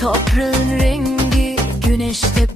Toprağın rengi güneşte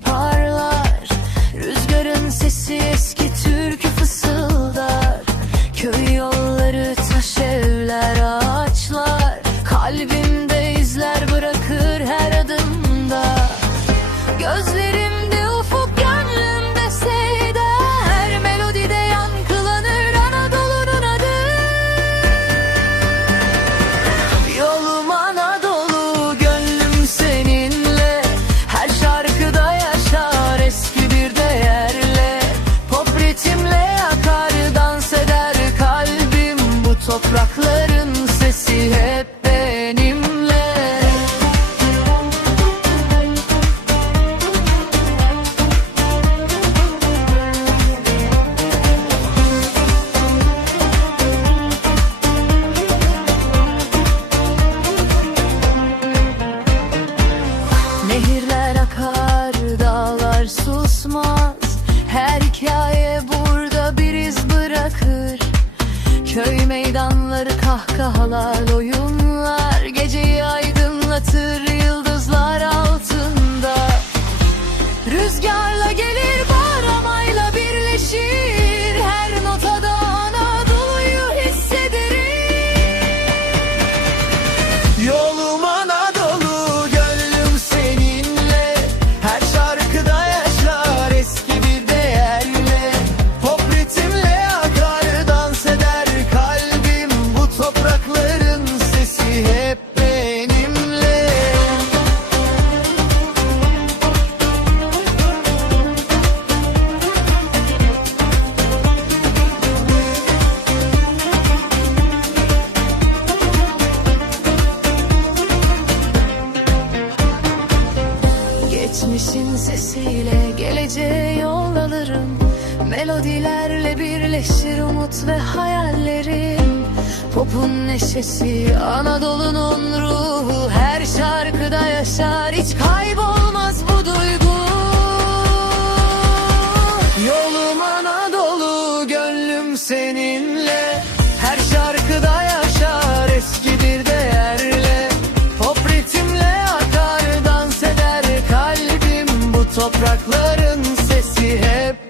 Nehirler akar, dağlar susmaz. Her hikaye burada bir iz bırakır. Köy meydanları kahkahalar, oyunlar Geceyi aydınlatır yıldızlar altında. Rüzgarla gelir alırım Melodilerle birleşir umut ve hayallerim. Pop'un neşesi, Anadolu'nun ruhu. Her şarkıda yaşar, hiç kaybolmaz bu duygu. Yolum Anadolu gönlüm seninle. Her şarkıda yaşar eski bir değerle. Pop ritimle akar dans eder kalbim. Bu toprakların sesi hep